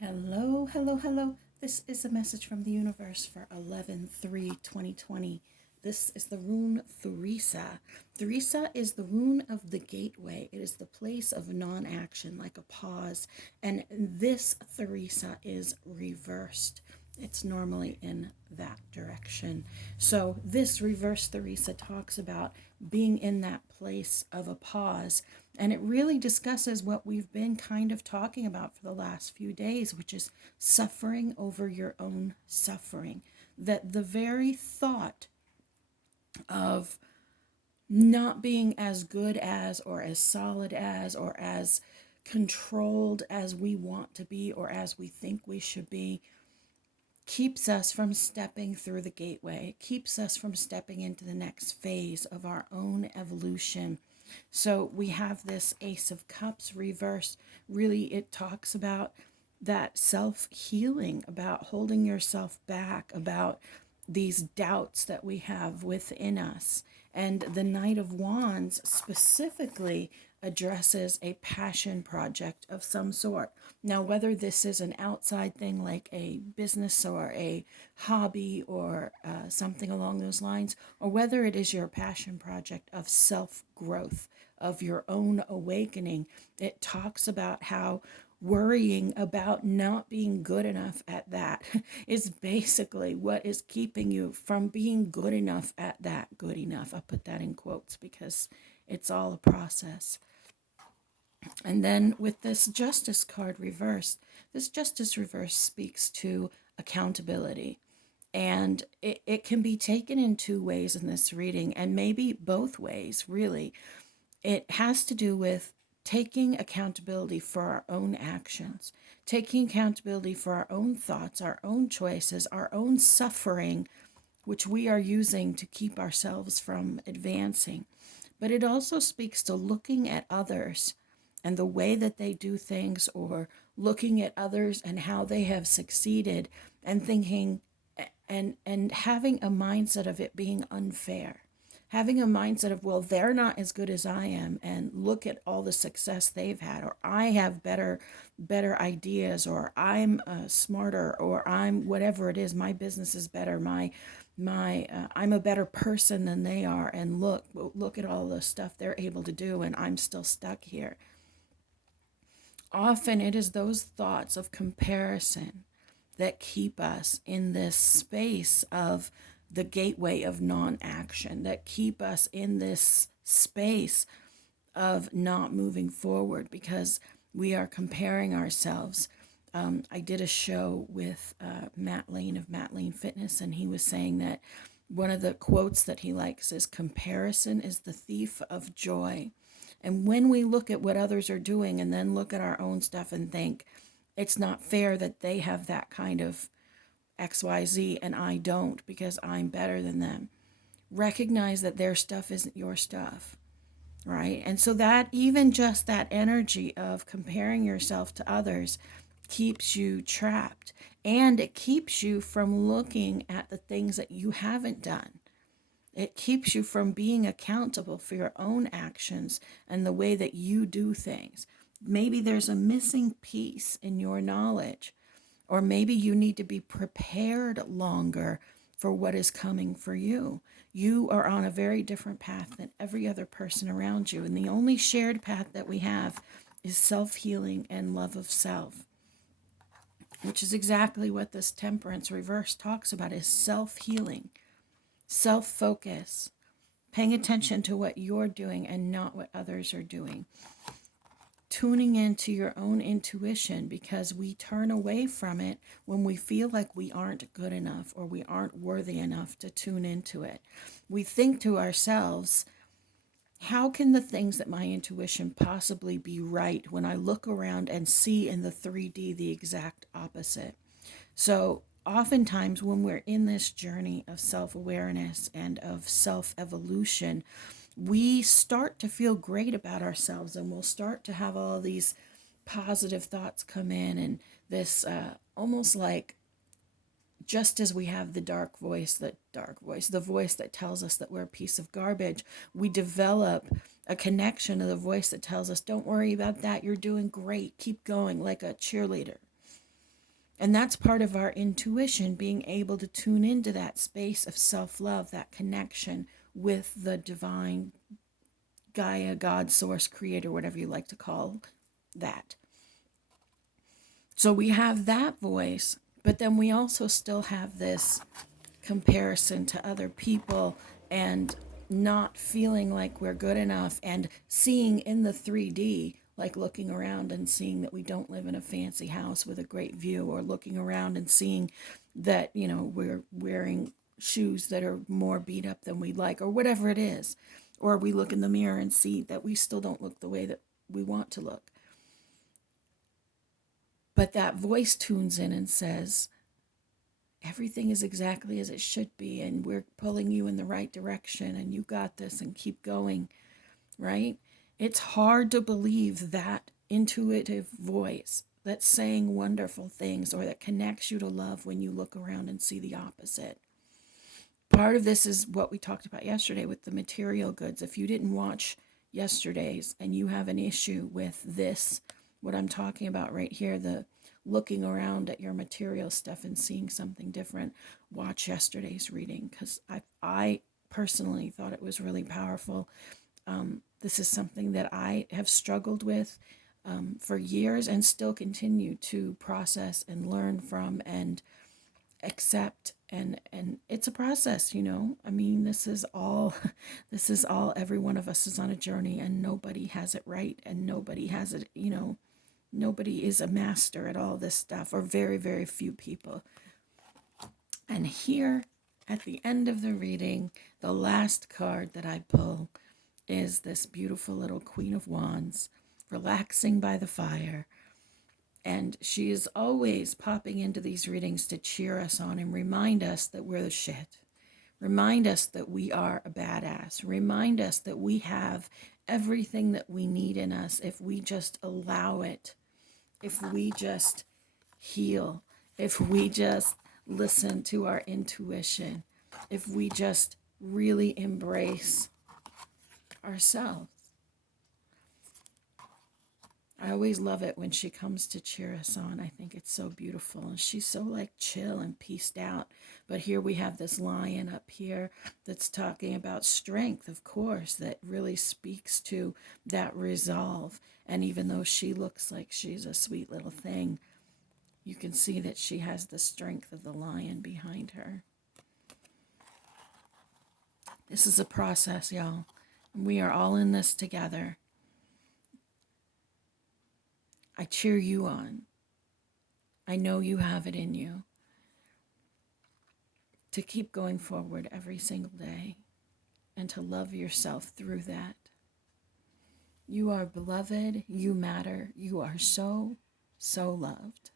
Hello, hello, hello. This is a message from the universe for 11/3/2020. This is the rune Theresa. Theresa is the rune of the gateway. It is the place of non action, like a pause. And this Theresa is reversed. It's normally in that direction. So, this reverse Theresa talks about being in that place of a pause. And it really discusses what we've been kind of talking about for the last few days, which is suffering over your own suffering. That the very thought of not being as good as, or as solid as, or as controlled as we want to be, or as we think we should be, keeps us from stepping through the gateway. It keeps us from stepping into the next phase of our own evolution. So we have this Ace of Cups reverse. Really, it talks about that self healing, about holding yourself back, about these doubts that we have within us. And the Knight of Wands specifically addresses a passion project of some sort. Now, whether this is an outside thing like a business or a hobby or something along those lines, or whether it is your passion project of self growth, of your own awakening, it talks about how worrying about not being good enough at that is basically what is keeping you from being good enough at that good enough. I put that in quotes because it's all a process. And then with this justice card reversed, this justice reverse speaks to accountability. And it can be taken in two ways in this reading, and maybe both ways, really. It has to do with taking accountability for our own actions, taking accountability for our own thoughts, our own choices, our own suffering, which we are using to keep ourselves from advancing. But it also speaks to looking at others and the way that they do things, or looking at others and how they have succeeded, and thinking and having a mindset of it being unfair, having a mindset of, well, they're not as good as I am, and look at all the success they've had, or I have better ideas, or I'm smarter, or I'm whatever it is, my business is better, my I'm a better person than they are, and look at all the stuff they're able to do, and I'm still stuck here. Often it is those thoughts of comparison that keep us in this space of the gateway of non action, that keep us in this space of not moving forward because we are comparing ourselves. I did a show with Matt Lane of Matt Lane Fitness, and he was saying that one of the quotes that he likes is, comparison is the thief of joy. And when we look at what others are doing and then look at our own stuff and think, it's not fair that they have that kind of XYZ and I don't because I'm better than them. Recognize that their stuff isn't your stuff, right? And so that even just that energy of comparing yourself to others keeps you trapped, and it keeps you from looking at the things that you haven't done. It keeps you from being accountable for your own actions and the way that you do things. Maybe there's a missing piece in your knowledge, or maybe you need to be prepared longer for what is coming for you. You are on a very different path than every other person around you. And the only shared path that we have is self healing and love of self, which is exactly what this temperance reverse talks about, is self healing, self focus, paying attention to what you're doing and not what others are doing, tuning into your own intuition, because we turn away from it when we feel like we aren't good enough or we aren't worthy enough to tune into it. We think to ourselves, how can the things that my intuition possibly be right when I look around and see in the 3D the exact opposite? So oftentimes when we're in this journey of self-awareness and of self-evolution, we start to feel great about ourselves, and we'll start to have all these positive thoughts come in, and this almost like, just as we have the voice that tells us that we're a piece of garbage, we develop a connection to the voice that tells us, don't worry about that, you're doing great, keep going, like a cheerleader. And that's part of our intuition, being able to tune into that space of self-love, that connection with the divine Gaia, God, source, creator, whatever you like to call that. So we have that voice, but then we also still have this comparison to other people and not feeling like we're good enough and seeing in the 3D, like looking around and seeing that we don't live in a fancy house with a great view, or looking around and seeing that, we're wearing shoes that are more beat up than we'd like, or whatever it is. Or we look in the mirror and see that we still don't look the way that we want to look. But that voice tunes in and says, everything is exactly as it should be, and we're pulling you in the right direction, and you got this, and keep going, right? It's hard to believe that intuitive voice that's saying wonderful things, or that connects you to love when you look around and see the opposite. Part of this is what we talked about yesterday with the material goods. If you didn't watch yesterday's and you have an issue with this, what I'm talking about right here, the looking around at your material stuff and seeing something different, watch yesterday's reading, because I personally thought it was really powerful. This is something that I have struggled with for years, and still continue to process and learn from and accept, and it's a process. I mean, this is all every one of us is on a journey, and nobody has it right, and nobody has it, nobody is a master at all this stuff, or very, very few people. And here at the end of the reading, the last card that I pull is this beautiful little Queen of Wands relaxing by the fire. And she is always popping into these readings to cheer us on and remind us that we're the shit. Remind us that we are a badass. Remind us that we have everything that we need in us if we just allow it. If we just heal. If we just listen to our intuition. If we just really embrace ourselves. I always love it when she comes to cheer us on. I think it's so beautiful. And she's so like chill and pieced out. But here we have this lion up here that's talking about strength, of course, that really speaks to that resolve. And even though she looks like she's a sweet little thing, you can see that she has the strength of the lion behind her. This is a process, y'all. We are all in this together. I cheer you on. I know you have it in you to keep going forward every single day and to love yourself through that. You are beloved. You matter. You are so, so loved.